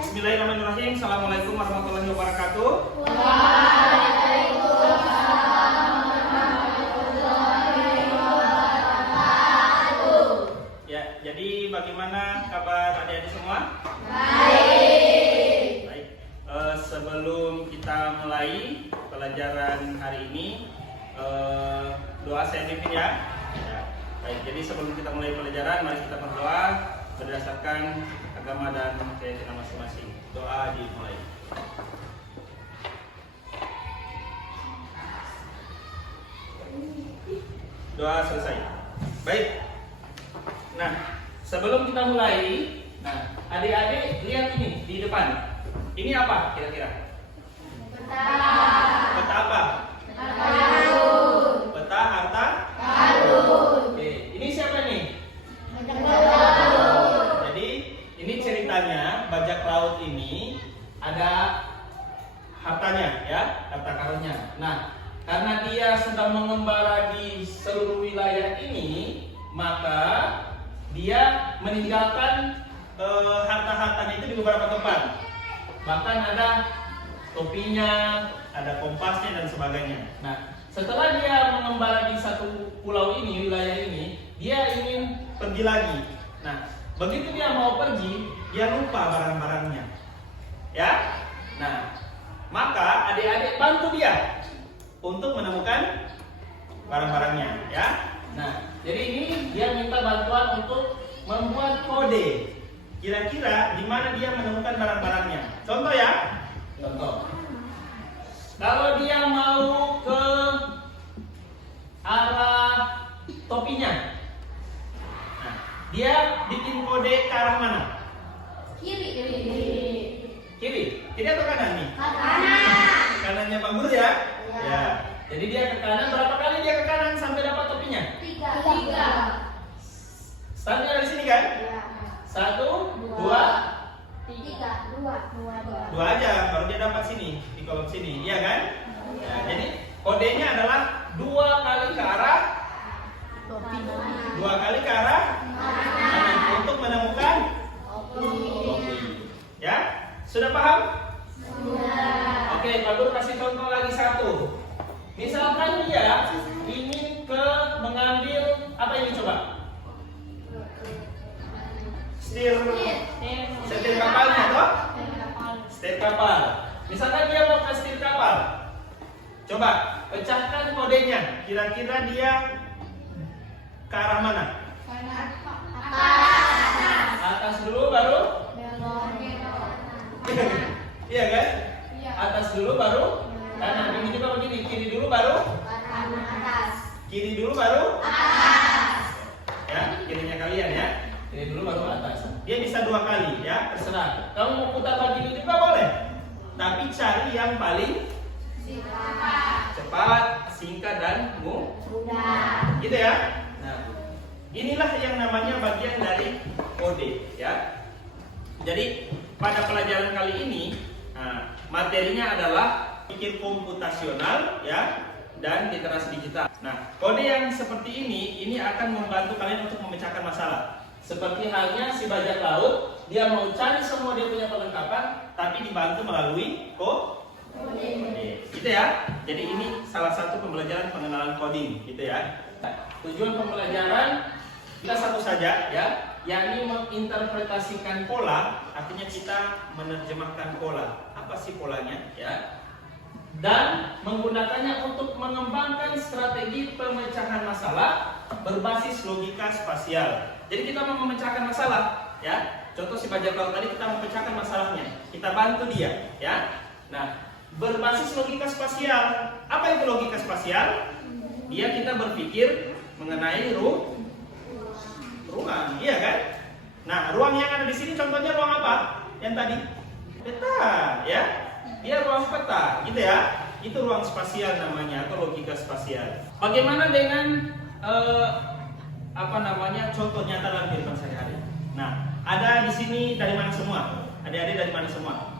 Bismillahirrahmanirrahim. Assalamualaikum warahmatullahi wabarakatuh. Waalaikumsalam warahmatullahi wabarakatuh. Ya, jadi bagaimana kabar adik-adik semua? Baik. Baik. Sebelum kita mulai pelajaran hari ini, doa saya pimpin ya. Baik, jadi sebelum kita mulai pelajaran, mari kita berdoa berdasarkan agama dan keyakinan masing-masing. Doa dimulai. Doa selesai. Baik. Nah, sebelum kita mulai, adik-adik lihat ini di depan. Ini apa kira-kira? Peta apa? Peta harta karun. Oke, ini siapa nih? Jadi ini ceritanya bajak laut ini ada hartanya ya, harta karunnya. Nah, karena dia sedang mengembara di seluruh wilayah ini, maka dia meninggalkan harta-hartanya itu di beberapa tempat. Bahkan ada topinya, ada kompasnya dan sebagainya. Nah, setelah dia mengembara di satu pulau ini, wilayah ini, dia ingin pergi lagi. Nah, begitu dia mau pergi, dia lupa barang-barangnya. Ya? Nah, maka adik-adik bantu dia untuk menemukan barang-barangnya, ya. Nah, jadi ini dia minta bantuan untuk membuat kode. Kira-kira di mana dia menemukan barang-barangnya? Contoh ya. Contoh. Kalau dia mau ke arah topinya, nah, dia bikin kode ke arah mana? Kiri. Kiri atau kanan nih? Kanan. Kanannya Pak Guru ya? Ya. Ya. Jadi dia ke kanan, berapa kali dia ke kanan sampai dapat topinya? 3. Startnya dari sini kan? Ya. 1, 2, 3. 2. 2 aja, baru dia dapat sini, di kolom sini, iya kan? Ya, jadi kodenya adalah 2 kali ke arah, 2 kali ke arah kanan untuk menemukan topi. Ya, sudah paham? Oke, Pak Guru kasih contoh lagi satu. Misalkan dia ingin mengambil apa ini coba? Setir kapalnya toh? Setir kapal. Misalkan dia mau ke setir kapal. Coba pecahkan kodenya. Kira-kira dia ke arah mana? Atas dulu baru? Iya kan? Atas dulu baru kanan. Ini juga begini, kiri dulu baru? Kiri dulu baru? Ya, kirinya kalian ya. Kiri dulu baru atas. Dia bisa 2 kali ya, terserah. Kamu mau putar lagi juga boleh. Tapi cari yang paling cepat, singkat dan mudah. Gitu ya. Nah, inilah yang namanya bagian dari kode ya. Jadi pada pelajaran kali ini materinya adalah pikir komputasional ya dan literasi digital. Nah, kode yang seperti ini akan membantu kalian untuk memecahkan masalah. Seperti halnya si bajak laut, dia mau cari semua dia punya perlengkapan, tapi dibantu melalui kode. Gitu ya. Jadi ini salah satu pembelajaran pengenalan coding, gitu ya. Tujuan pembelajaran kita satu saja ya, yakni menginterpretasikan pola, artinya kita menerjemahkan pola. Apa sih polanya ya? Dan menggunakannya untuk mengembangkan strategi pemecahan masalah berbasis logika spasial. Jadi kita mau memecahkan masalah, ya. Contoh si bajak laut tadi kita memecahkan masalahnya, kita bantu dia, ya. Nah, berbasis logika spasial. Apa itu logika spasial? Kita berpikir mengenai ruang, iya kan? Nah, ruang yang ada di sini contohnya ruang apa? Yang tadi peta, ya. Dia ruang peta, gitu ya. Itu ruang spasial namanya atau logika spasial. Bagaimana dengan contoh nyata dalam kehidupan sehari-hari? Nah, ada di sini dari mana semua? Adik-adik dari mana semua?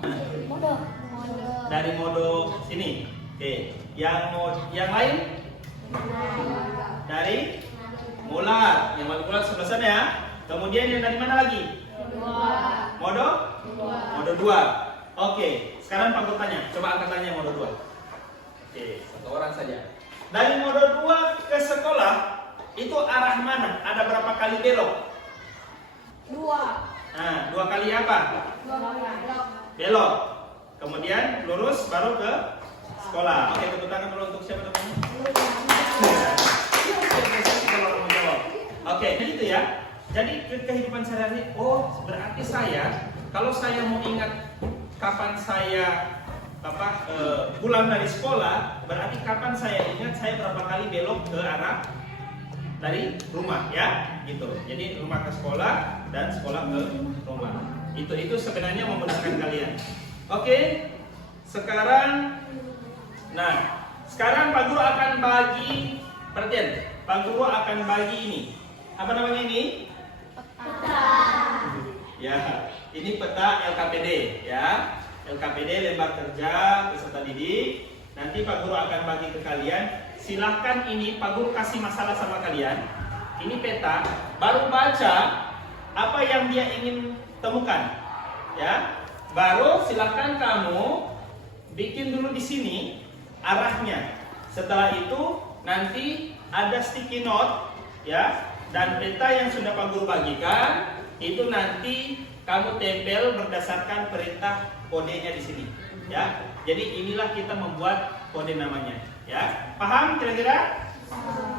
Dari modo sini. Oke. Yang lain? Dari molar. Yang molar sebelah sana ya. Kemudian yang dari mana lagi? Modo mode 2. Oke, sekarang Pak Guru tanya. Coba angkat tangan yang mode 2. Oke, satu orang saja. Dari mode 2 ke sekolah, itu arah mana? Ada berapa kali belok? 2. Nah, 2 kali apa? Belok. Kemudian lurus baru ke sekolah. Oke, tepuk tangan dulu untuk siapa namanya? Oke, gitu ya. Jadi kehidupan sehari-hari, oh berarti saya kalau saya mau ingat kapan saya pulang dari sekolah, berarti kapan saya ingat saya berapa kali belok ke arah dari rumah ya, gitu. Jadi rumah ke sekolah dan sekolah ke rumah. Itu sebenarnya memudahkan kalian. Oke, sekarang Pak Guru akan bagi, perhatian, Pak Guru akan bagi ini. Apa namanya ini? Peta. Ya, ini peta LKPD ya. LKPD lembar kerja peserta didik. Nanti Pak Guru akan bagi ke kalian. Silahkan ini Pak Guru kasih masalah sama kalian. Ini peta, baru baca apa yang dia ingin temukan. Ya. Baru silahkan kamu bikin dulu di sini arahnya. Setelah itu nanti ada sticky note ya, dan peta yang sudah Pak Guru bagikan itu nanti kamu tempel berdasarkan perintah kodenya di sini ya. Jadi inilah kita membuat kode namanya ya. Paham kira-kira?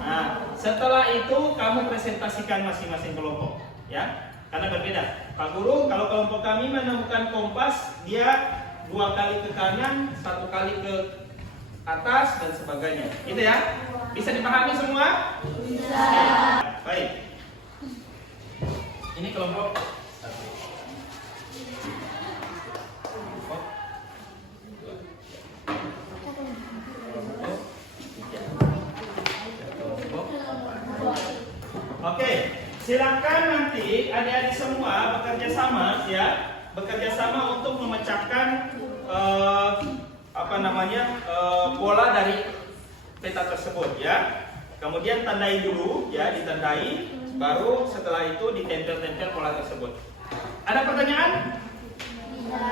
Nah, setelah itu kamu presentasikan masing-masing kelompok ya. Karena berbeda. Pak Guru, kalau kelompok kami menemukan kompas, dia 2 kali ke kanan, 1 kali ke atas dan sebagainya. Gitu ya? Bisa dipahami semua? Bisa. Baik. Ini kelompok 1. Oke, silakan nanti adik-adik semua bekerja sama ya, bekerja sama untuk memecahkan pola dari peta tersebut ya. Kemudian tandai dulu ya, ditandai, baru setelah itu ditempel-tempel pola tersebut. Ada pertanyaan?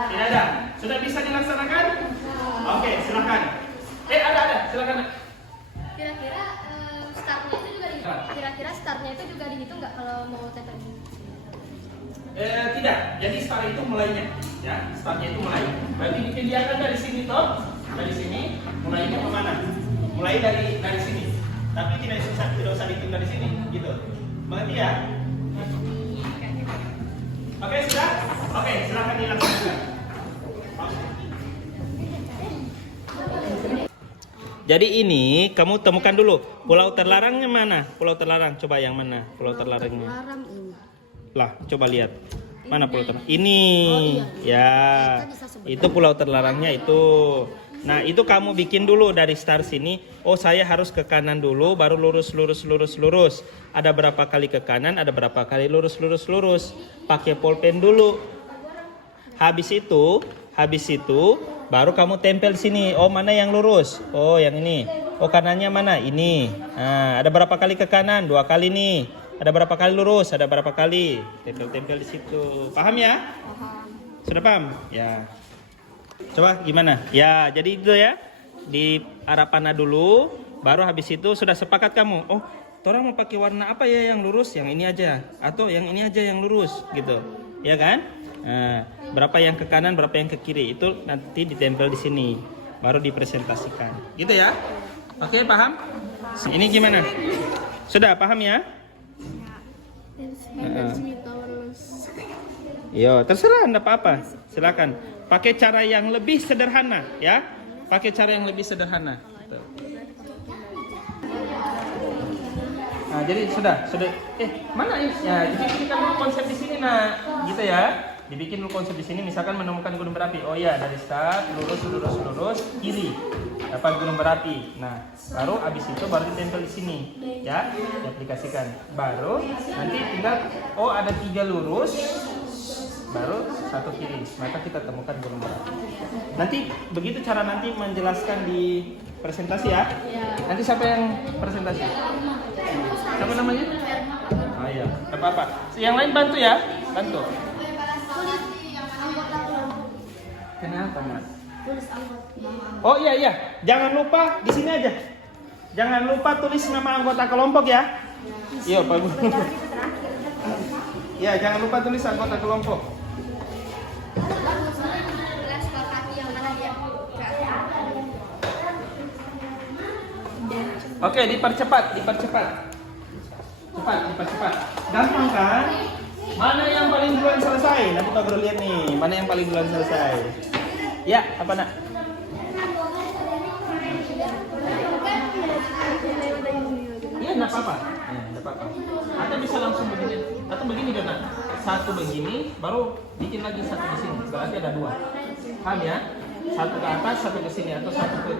Tidak ada. Sudah bisa dilaksanakan? Oke, silakan. Ada, silakan. Kira-kira startnya itu juga dihitung nggak kalau mau tetap? Tidak. Jadi start itu mulainya, ya. Startnya itu mulai. Berarti dipindahkan dari sini toh, dari sini. Mulainya kemana? Mulai dari sini. Tapi tidak usah dihitung dari sini, gitu. Mengerti ya? Oke, sudah? Oke, silakan dilaksanakan. Jadi ini kamu temukan dulu pulau terlarangnya mana? Pulau terlarang, coba yang mana? Pulau terlarangnya. Larang ini. Lah, coba lihat. Mana pulau terlarang? Ini. Ya. Itu pulau terlarangnya itu. Nah, itu kamu bikin dulu dari start sini. Oh, saya harus ke kanan dulu, baru lurus. Ada berapa kali ke kanan, ada berapa kali lurus. Pakai pulpen dulu. Habis itu baru kamu tempel sini. Oh, mana yang lurus? Oh, yang ini. Oh, kanannya mana? Ini. Nah, ada berapa kali ke kanan? 2 kali nih. Ada berapa kali lurus? Ada berapa kali? Tempel di situ. Paham ya? Paham. Sudah paham? Ya. Coba gimana? Ya, jadi itu ya. Di arah panah dulu, baru habis itu sudah sepakat kamu. Oh, orang mau pakai warna apa ya yang lurus? Yang ini aja atau yang ini aja yang lurus gitu. Ya kan? Nah, berapa yang ke kanan, berapa yang ke kiri itu nanti ditempel di sini. Baru dipresentasikan. Gitu ya? Oke, paham? Ini gimana? Sudah paham ya? Yo, terserah enggak apa-apa. Silakan. Pakai cara yang lebih sederhana ya. Pakai cara yang lebih sederhana. Tuh. Nah, jadi sudah. Mana ini? Ya, dibikinkan dulu konsep di sini gitu ya. Dibikin dulu konsep di sini. Misalkan menemukan gunung berapi. Oh ya, dari start lurus kiri. Dapat gunung berapi. Nah, baru abis itu baru ditempel di sini, ya, diaplikasikan. Baru nanti tinggal ada 3 lurus, baru 1 kiri. Maka kita temukan gunung berapi. Nanti begitu cara nanti menjelaskan di presentasi ya. Nanti siapa yang presentasi? Siapa namanya? Oh iya, apa-apa. Yang lain bantu ya, bantu. Kenapa, Mas? Tulis anggota nama. Oh iya, jangan lupa di sini aja. Jangan lupa tulis nama anggota kelompok ya. Iya, Pak Guru. Ya, jangan lupa tulis anggota kelompok. Oke, dipercepat. Dipercepat. Gampang kan? Mana yang paling duluan selesai? Nanti Pak Guru lihat nih, mana yang paling duluan selesai. Ya, apa nak? Iya, enggak apa-apa. Atau bisa langsung begini. Atau begini kan, nak? Satu begini, baru bikin lagi satu di sini. Berarti ada dua. Paham ya? Satu ke atas, satu ke sini, atau satu ke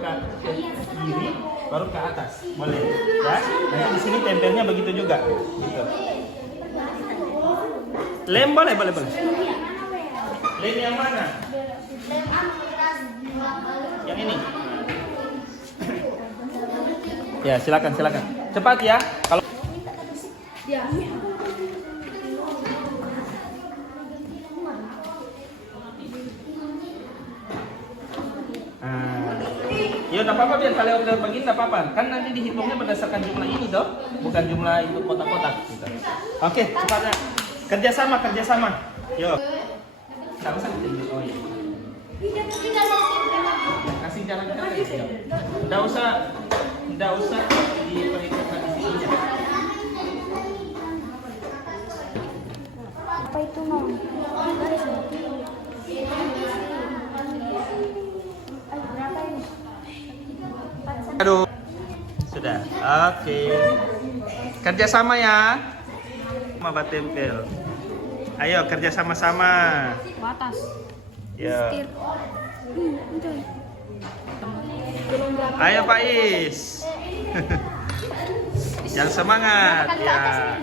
kiri, baru ke atas. Boleh. Ya. Nanti di sini tempelnya begitu juga. Gitu. Lem boleh. Lem yang mana? Yang ini. Ya, silakan. Cepat ya. Kalau ya enggak apa-apa biar kalian udah begini enggak apa-apa. Kan nanti dihitungnya berdasarkan jumlah ini toh, bukan jumlah itu kotak-kotak gitu. Oke, cepatnya. Kerjasama. Yo. Enggak usah ditunjuk. Oh iya. Kasih jalan kita. Enggak usah diperhitungkan di sini. Apa itu nom? Berapa ini? Aduh. Sudah. Oke. Kerjasama ya. Mama tempel. Ayo kerja sama-sama. Batas. Ya. Ayo Pak Is. Yang semangat ya.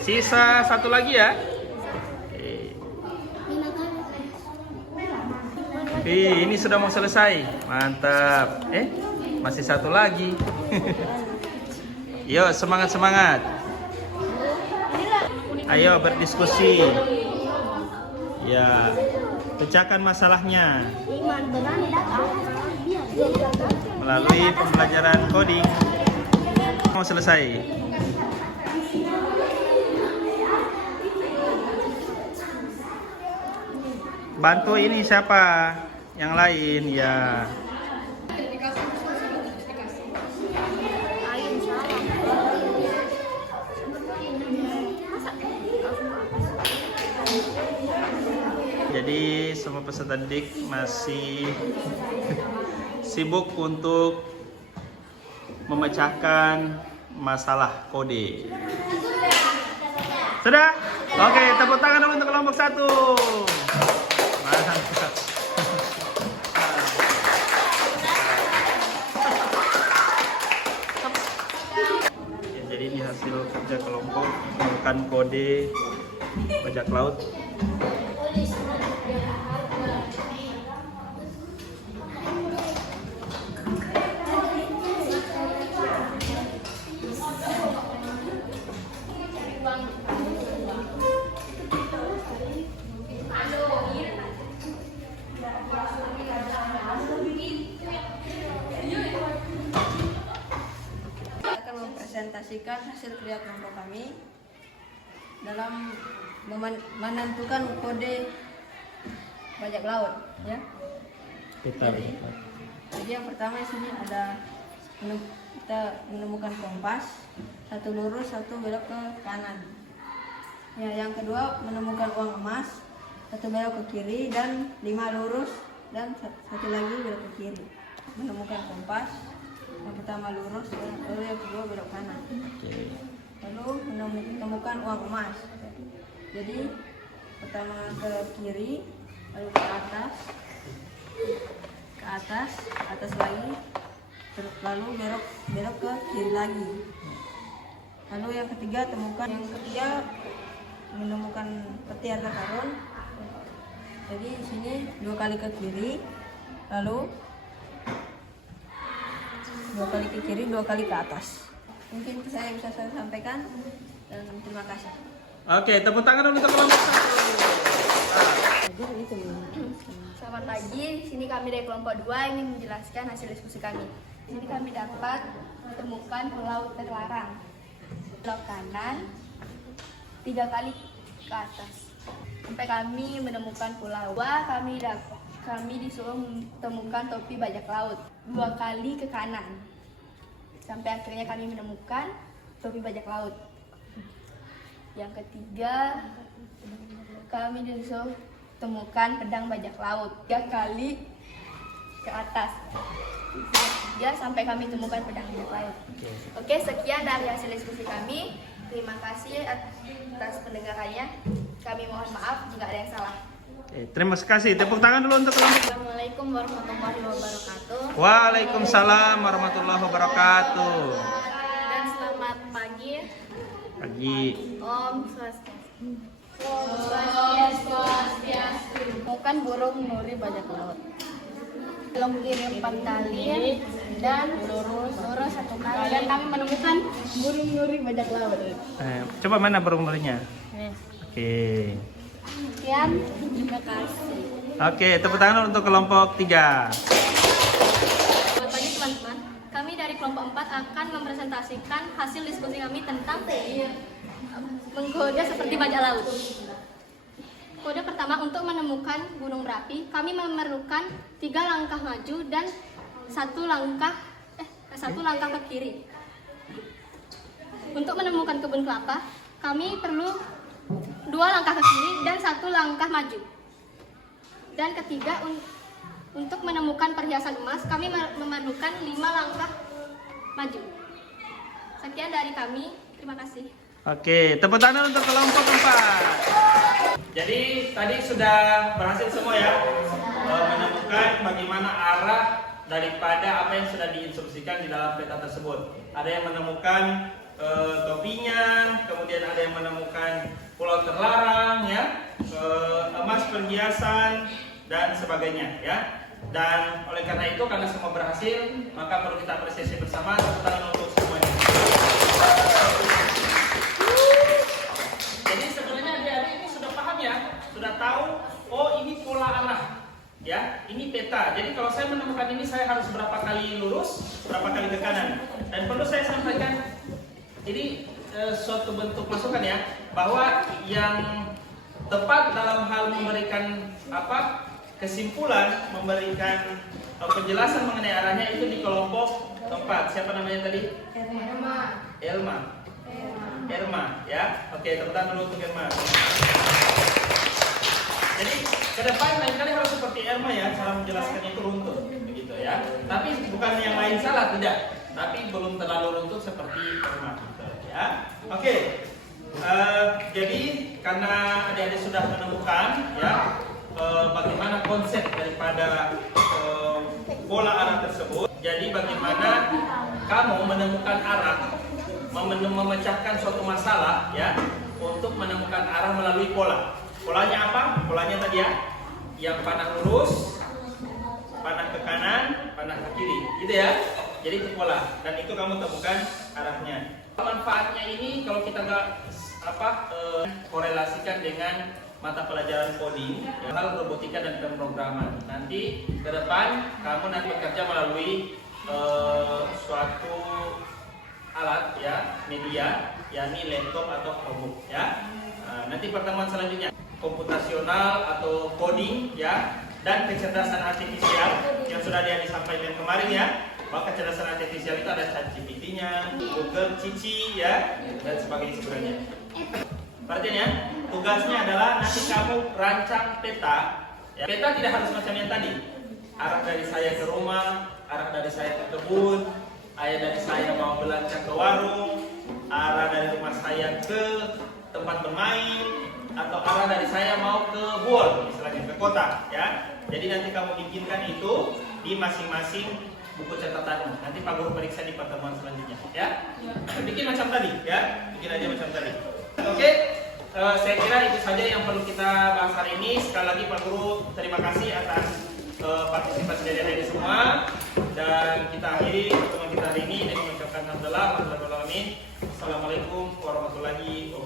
Sisa satu lagi ya. Ini sudah mau selesai. Mantap. Masih satu lagi. Yuk semangat. Ayo berdiskusi. Ya. Pecahkan masalahnya melalui pembelajaran coding. Mau selesai. Bantu ini siapa? Yang lain ya. Jadi semua peserta didik masih sibuk untuk memecahkan masalah kode. Sudah? Oke, tepuk tangan dulu untuk kelompok 1. Mantap. Jadi ini hasil kerja kelompok menemukan kode bajak laut. Presentasikan hasil kerja kelompok kami dalam menentukan kode bajak laut ya. Jadi yang pertama di sini ada kita menemukan kompas, satu lurus, satu belok ke kanan. Ya, yang kedua menemukan uang emas, satu belok ke kiri dan 5 lurus dan satu lagi belok ke kiri. Menemukan kompas, yang pertama lurus, lalu yang kedua belok kanan. Lalu menemukan uang emas. Jadi pertama ke kiri, lalu ke atas lagi, lalu belok ke kiri lagi. Lalu yang ketiga menemukan peti harta karun. Jadi di sini 2 kali ke kiri, lalu 2 kali ke kiri, 2 kali ke atas. Mungkin itu saya bisa sampaikan dan terima kasih. Oke, tepuk tangan dulu untuk kelompok 1. Selamat pagi, sini kami dari kelompok 2 ingin menjelaskan hasil diskusi kami. Di sini kami dapat menemukan pulau terlarang. Pulau kanan 3 kali ke atas. Sampai kami menemukan pulau kami disuruh menemukan topi bajak laut 2 kali ke kanan. Sampai akhirnya kami menemukan topi bajak laut. Yang ketiga, kami disuruh temukan pedang bajak laut 3 kali ke atas. Ya, sampai kami temukan pedang bajak laut. Oke, sekian dari hasil diskusi kami. Terima kasih atas pendengarannya. Kami mohon maaf jika ada yang salah. Terima kasih. Tepuk tangan dulu untuk kelompok. Assalamualaikum warahmatullahi wabarakatuh. Waalaikumsalam warahmatullahi wabarakatuh. Dan selamat pagi. Pagi. Om Swastiastu. Bukan burung nuri bajak laut. Belum kiri 4 kali dan lurus 1 kali. Dan kami menemukan burung nuri bajak laut. Coba mana burung nurinya? Oke. Sekian, terima kasih. Oke, tepuk tangan untuk kelompok 3. Selamat pagi teman-teman. Kami dari kelompok 4 akan mempresentasikan hasil diskusi kami tentang menggoda seperti bajak laut. Kode pertama, untuk menemukan gunung berapi, kami memerlukan 3 langkah maju dan 1 langkah ke kiri. Untuk menemukan kebun kelapa, kami perlu 2 langkah ke kiri dan 1 langkah maju. Dan ketiga, untuk menemukan perhiasan emas, kami memerlukan 5 langkah maju. Sekian dari kami, terima kasih. Oke, tepuk tangan untuk kelompok 4. Jadi tadi sudah berhasil semua ya menemukan bagaimana arah daripada apa yang sudah diinstruksikan di dalam peta tersebut. Ada yang menemukan topinya, kemudian ada yang menemukan pulau terlarang ya, emas perhiasan dan sebagainya ya. Dan oleh karena itu, karena semua berhasil, maka perlu kita apresiasi bersama. Tepuk tangan untuk semuanya. Jadi sebenarnya adik-adik ini sudah paham ya, sudah tahu, oh ini pola arah ya, ini peta. Jadi kalau saya menemukan ini, saya harus berapa kali lurus, berapa kali ke kanan. Dan perlu saya sampaikan, ini suatu bentuk masukan ya, bahwa yang tepat dalam hal memberikan kesimpulan, memberikan penjelasan mengenai arahnya itu di kelompok 4. Siapa namanya tadi? Erma ya. Oke, tepuk tangan dulu untuk Erma. Jadi ke depan lain kali harus seperti Erma ya, cara menjelaskannya itu runtut begitu ya. Tapi bukan yang lain salah, tidak. Tapi belum terlalu runtut seperti Erma gitu, ya. Oke. Jadi karena adik-adik sudah menemukan ya bagaimana konsep daripada pola arah tersebut. Jadi bagaimana kamu menemukan arah, memecahkan suatu masalah ya, untuk menemukan arah melalui pola. Polanya apa? Polanya tadi ya, yang panah lurus, panah ke kanan, panah ke kiri, gitu ya. Jadi itu pola, dan itu kamu temukan arahnya. Manfaatnya ini kalau kita nggak korelasikan dengan mata pelajaran coding, hal robotika dan pemrograman. Nanti ke depan kamu nanti bekerja melalui suatu alat ya, media, yakni laptop atau Chromebook ya. Nanti pertemuan selanjutnya komputasional atau coding ya, dan kecerdasan artifisial yang sudah dia disampaikan kemarin ya. Bahwa kecerdasan artifisial itu ada ChatGPT-nya, Google, Cici ya, dan sebagainya. Artinya tugasnya adalah nanti kamu rancang peta ya. Peta tidak harus macam yang tadi, arah dari saya ke rumah, arah dari saya ke kebun, arah dari saya mau belanja ke warung, arah dari rumah saya ke tempat bermain, atau arah dari saya mau ke mall, misalnya ke kota ya. Jadi nanti kamu bikinkan itu di masing-masing buku catatanmu. Nanti Pak Guru periksa di pertemuan selanjutnya ya. Bikin macam tadi ya, bikin aja macam tadi. Oke, saya kira itu saja yang perlu kita bahas hari ini. Sekali lagi Pak Guru terima kasih atas partisipasi dari adik-adik semua, dan kita akhiri pertemuan kita hari ini dengan mengucapkan alhamdulillah. Assalamualaikum warahmatullahi wabarakatuh.